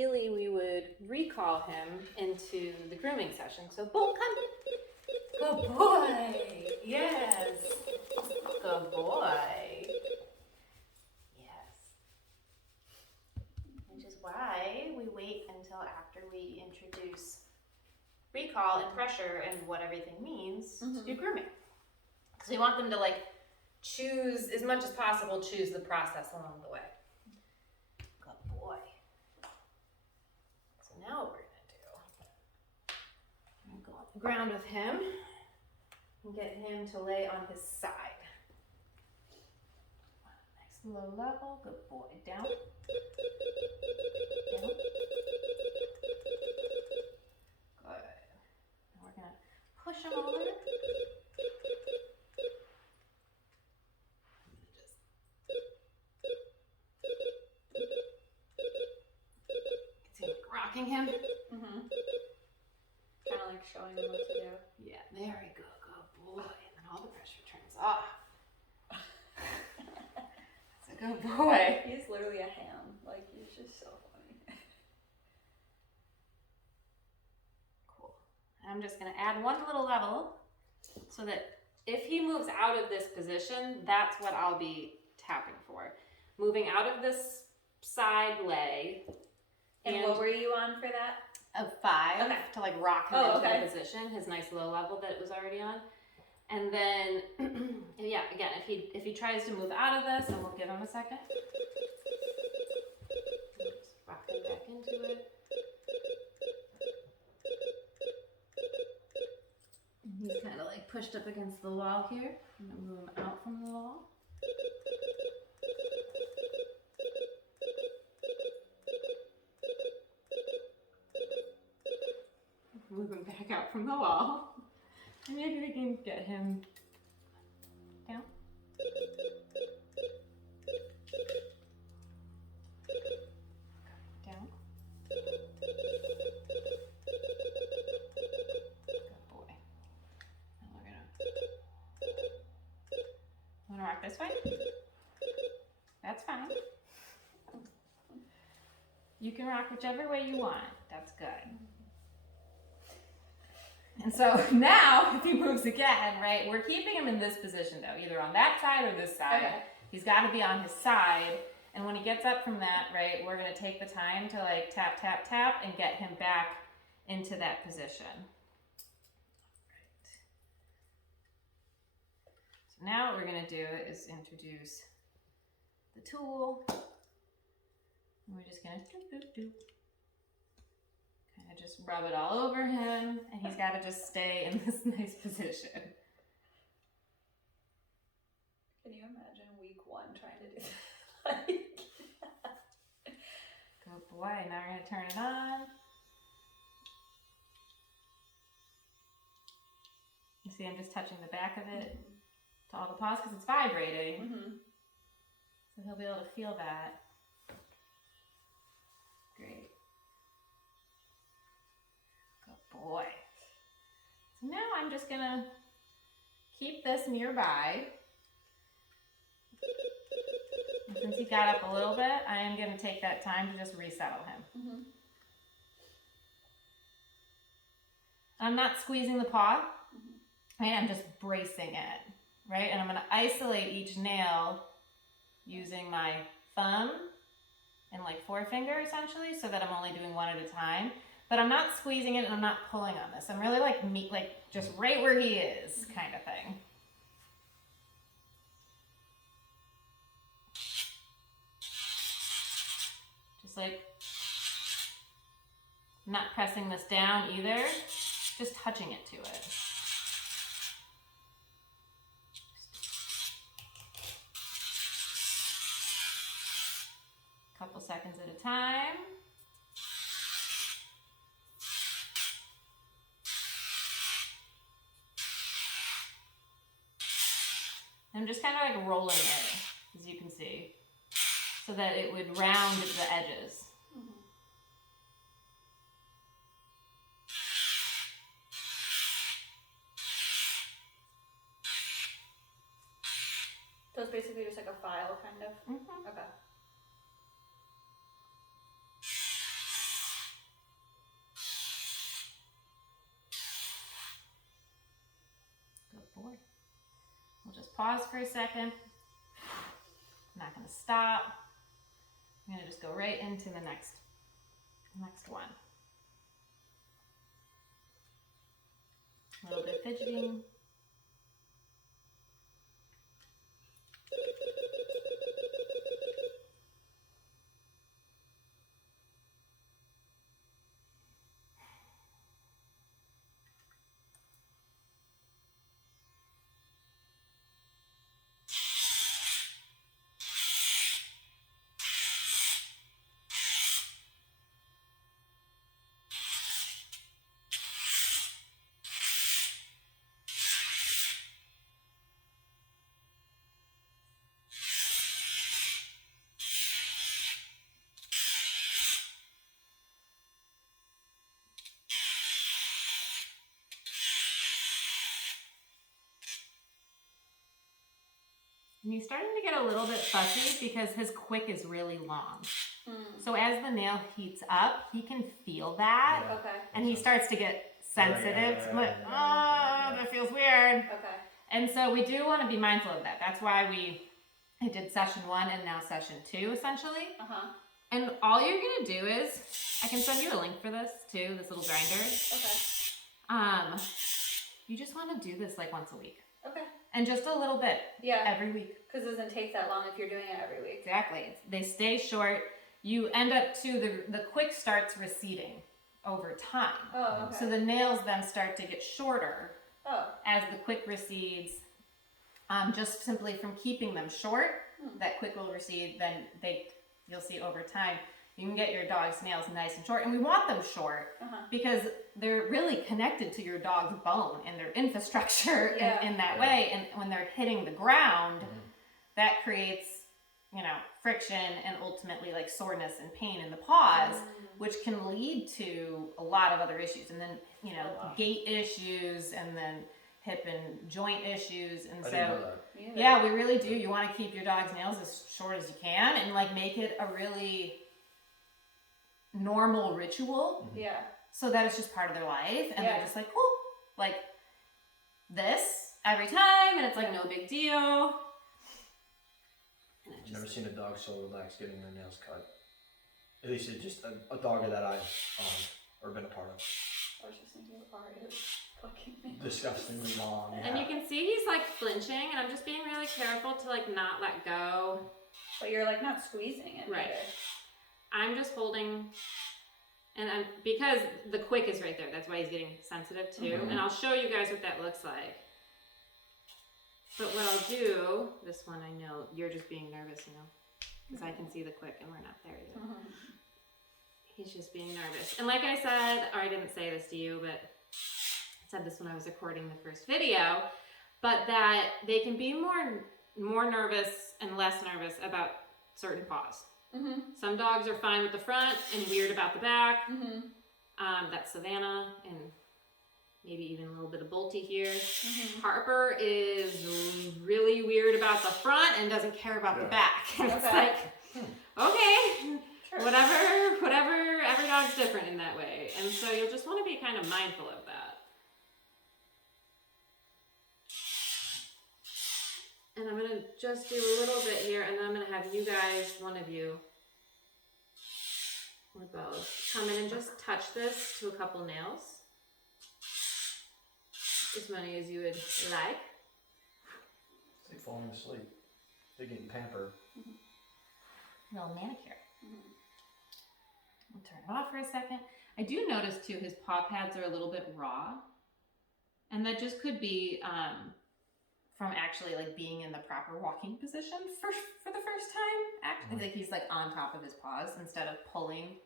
Ideally, we would recall him into the grooming session. So, Bolt, come. Good boy. Yes. Good boy. Yes. Which is why we wait until after we introduce recall and pressure and what everything means to do grooming. Because we want them to like choose, as much as possible, choose the process along the way. Good boy. So now what we're gonna go on the ground with him and get him to lay on his side. Nice low level, good boy. Down. Down. Good. And we're gonna push him over. Rocking him. Kind of like showing him what to do. Yeah, there we go. Good boy. And then all the pressure turns off. That's a good boy. He's literally a ham. Like, he's just so funny. Cool. I'm just going to add one little level so that if he moves out of this position, that's what I'll be tapping for. Moving out of this side lay. And what were you on for that? A 5 to like rock him into that position, his nice low level that it was already on. And then, yeah, again, if he tries to move out of this, and we'll give him a second. Just rock him back into it. And he's kind of like pushed up against the wall here. I'm gonna move him out from the wall. Move him back out from the wall. And maybe we can get him down. Down. Good boy. And we're gonna rock this way? That's fine. You can rock whichever way you want. That's good. And so now, if he moves again, right, we're keeping him in this position though, either on that side or this side. Okay. He's got to be on his side. And when he gets up from that, right, we're going to take the time to like tap, tap, tap and get him back into that position. Right. So now what we're going to do is introduce the tool. And we're just going to kind of just rub it all over him, and he's got to just stay in this nice position. Can you imagine week 1 trying to do that? Good boy. Now we're going to turn it on. You see I'm just touching the back of it to all the paws because it's vibrating. So he'll be able to feel that. Great. Boy. So now I'm just gonna keep this nearby. And since he got up a little bit, I am gonna take that time to just resettle him. I'm not squeezing the paw. I am just bracing it, right? And I'm gonna isolate each nail using my thumb and like forefinger essentially, so that I'm only doing one at a time. But I'm not squeezing it and I'm not pulling on this. I'm really like just right where he is kind of thing. Just like not pressing this down either, just touching it to it. A couple seconds at a time. I'm just kind of like rolling it, as you can see, so that it would round the edges. So it's basically just like a file, kind of? Okay. just pause for a second. I'm not gonna stop. I'm gonna just go right into the next one. A little bit of fidgeting. And he's starting to get a little bit fussy because his quick is really long. So as the nail heats up, he can feel that. Okay. And he starts to get sensitive. Like, oh, that feels weird. Okay. And so we do want to be mindful of that. That's why I did session 1 and now session 2, essentially. And all you're going to do is, I can send you a link for this too, this little grinder. Okay. You just want to do this like once a week. Okay. And just a little bit. Yeah. Every week. Because it doesn't take that long if you're doing it every week. Exactly. They stay short. You end up the quick starts receding over time. Oh, okay. So the nails then start to get shorter as the quick recedes. Just simply from keeping them short, that quick will recede. Then you'll see over time, you can get your dog's nails nice and short. And we want them short because they're really connected to your dog's bone and their infrastructure in that way. And when they're hitting the ground, that creates, friction and ultimately like soreness and pain in the paws, which can lead to a lot of other issues. And then, gait issues and then hip and joint issues. And so, yeah, we really do. You want to keep your dog's nails as short as you can and like make it a really normal ritual. Yeah. So that it's just part of their life. And they're just like, oh, like this every time. And it's like no big deal. I've never seen a dog so relaxed getting their nails cut. At least it's just a dog that I've or been a part of. I was just thinking of Arya's fucking nails. Disgustingly long. And you can see he's like flinching, and I'm just being really careful to like not let go. But you're like not squeezing it. Right. Either. I'm just holding, and because the quick is right there, that's why he's getting sensitive too. And I'll show you guys what that looks like. But what I'll do, this one I know, you're just being nervous, because I can see the quick and we're not there yet. He's just being nervous. And like I said, or I didn't say this to you, but I said this when I was recording the first video, but that they can be more nervous and less nervous about certain paws. Some dogs are fine with the front and weird about the back. That's Savannah and maybe even a little bit of Bolty here. Harper is really weird about the front and doesn't care about the back. It's like, okay, sure. whatever, every dog's different in that way. And so you'll just want to be kind of mindful of that. And I'm going to just do a little bit here, and then I'm going to have you guys, one of you, or both, come in and just touch this to a couple nails. As many as you would like. It's like falling asleep. They're getting pampered. Little manicure. I'll turn it off for a second. I do notice too, his paw pads are a little bit raw. And that just could be from actually like being in the proper walking position for the first time. Actually, like he's like on top of his paws instead of pulling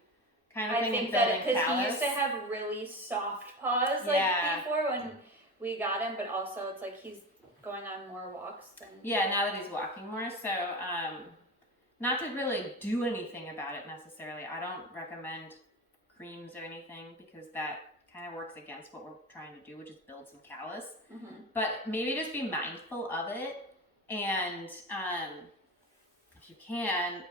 kind of thing. I think that because he used to have really soft paws before when we got him, but also it's like he's going on more walks than... Yeah, now that he's walking more. So not to really do anything about it necessarily. I don't recommend creams or anything because that kind of works against what we're trying to do, which is build some callus. But maybe just be mindful of it. And if you can,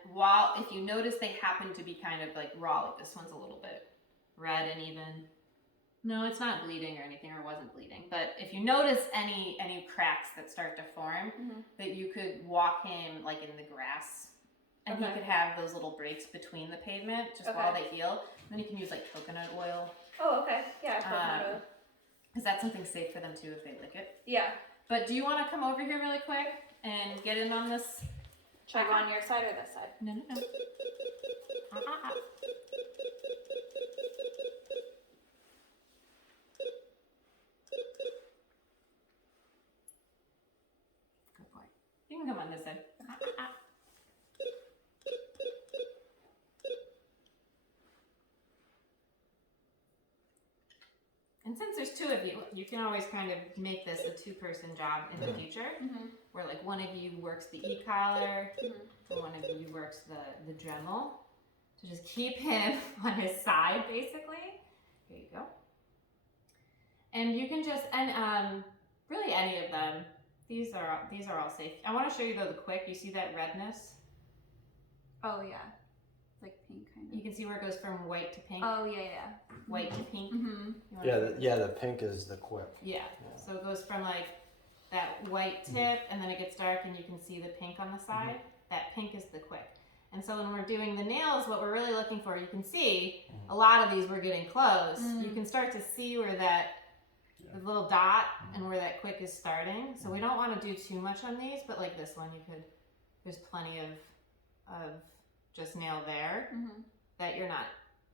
if you notice they happen to be kind of like raw, like this one's a little bit red and even No, it's not bleeding or anything, or wasn't bleeding. But if you notice any cracks that start to form, that you could walk him like in the grass, and he could have those little breaks between the pavement just while they heal. And then you can use like coconut oil. Oh, okay. Yeah, coconut oil. Because that's something safe for them too if they lick it. Yeah. But do you want to come over here really quick and get in on this? Should I go on your side or this side? No. Good boy. You can come on this side. And since there's two of you, you can always kind of make this a two-person job in the future, where like one of you works the e-collar, and one of you works the Dremel. So just keep him on his side, basically. Here you go. And you can just, and really any of them, these are all safe. I want to show you though the quick. You see that redness? Oh yeah, like pink kind of. You can see where it goes from white to pink. Oh yeah. White to pink. The pink is the quick. Yeah. So it goes from like that white tip, and then it gets dark, and you can see the pink on the side. That pink is the quick. And so when we're doing the nails, what we're really looking for, you can see a lot of these we're getting close. You can start to see where that the little dot and where that quick is starting. So we don't want to do too much on these, but like this one, you could. There's plenty of just nail there that you're not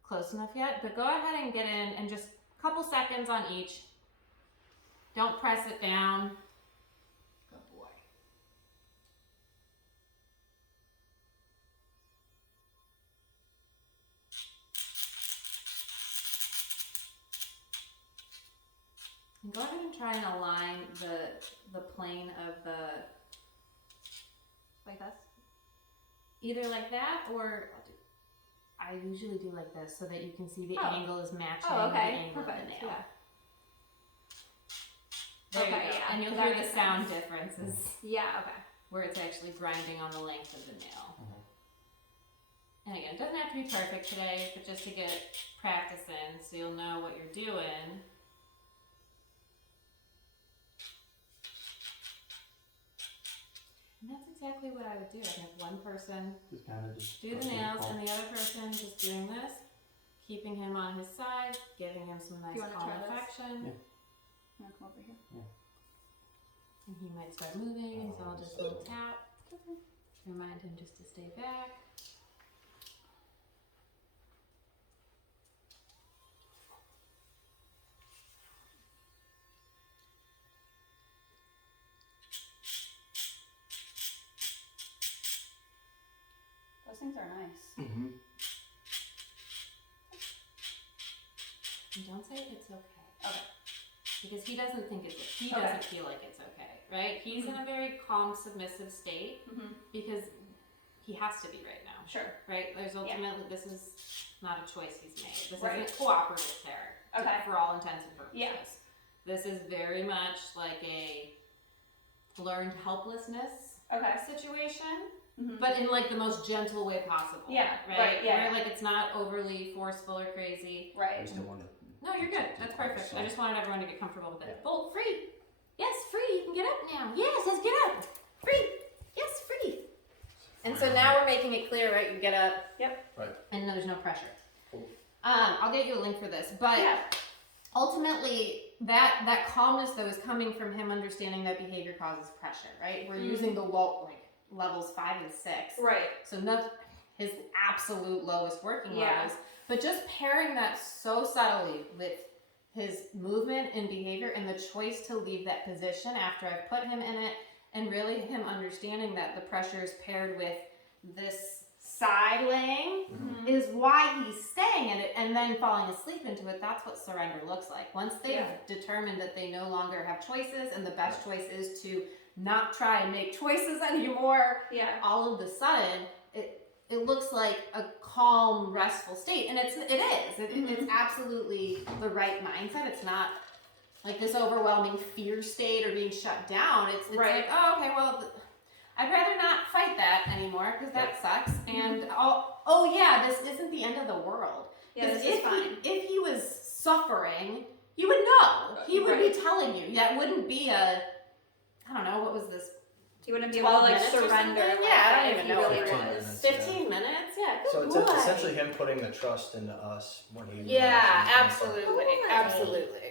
close enough yet. But go ahead and get in, and just a couple seconds on each. Don't press it down. Good boy. And go ahead and try and align the plane of the, Like this? either like that, or I usually do like this so that you can see the angle is matching the angle of the nail. Yeah. There you go. Yeah. And you'll That hear the makes sound sense. differences Yeah, okay. where it's actually grinding on the length of the nail. And again, it doesn't have to be perfect today, but just to get practice in so you'll know what you're doing. And that's exactly what I would do. I'd have one person Just kind of just do the nails and the other person just doing this, keeping him on his side, giving him some nice calm affection. You want to come over here? And he might start moving, and so I'll just little tap. Remind him just to stay back. Those things are nice. And don't say it's okay. Okay. Because he doesn't think it's, he doesn't feel like it's okay, right? He's in a very calm, submissive state because he has to be right now. Sure. Right? There's ultimately, this is not a choice he's made. This Right. isn't cooperative care. Okay. For all intents and purposes. Yeah. This is very much like a learned helplessness situation. But in like the most gentle way possible. Yeah, Right? right, yeah. Where like it's not overly forceful or crazy. Right. No, you're good. That's perfect. I just wanted everyone to get comfortable with it. Oh, free. Yes, free. You can get up now. Yes, let's get up. Free. Yes, free. And so now we're making it clear, right? You get up. Yep. Right. And there's no pressure. Cool. I'll get you a link for this. But ultimately, that calmness, though, is coming from him understanding that behavior causes pressure, right? We're using the levels 5 and 6. Right. So not his absolute lowest working levels. But just pairing that so subtly with his movement and behavior and the choice to leave that position after I've put him in it, and really him understanding that the pressure is paired with this side laying is why he's staying in it and then falling asleep into it. That's what surrender looks like. Once they've determined that they no longer have choices and the best choice is to not try and make choices anymore, all of a sudden it looks like a calm, restful state, and it is. It's absolutely the right mindset. It's not like this overwhelming fear state or being shut down. It's like, oh, okay, well, I'd rather not fight that anymore because that sucks. And this isn't the end of the world. Yeah, this is fine. If he was suffering, you would know. He would Right. be telling you. That wouldn't be I don't know, what was this? You wouldn't be able to like 12 minutes or surrender. something? Like, Yeah, I don't if even he know what really it 15 was. minutes. 15 minutes? Yeah, good So it's boy. essentially him putting the trust into us when he. Yeah, relaxes. absolutely. Boy. Absolutely.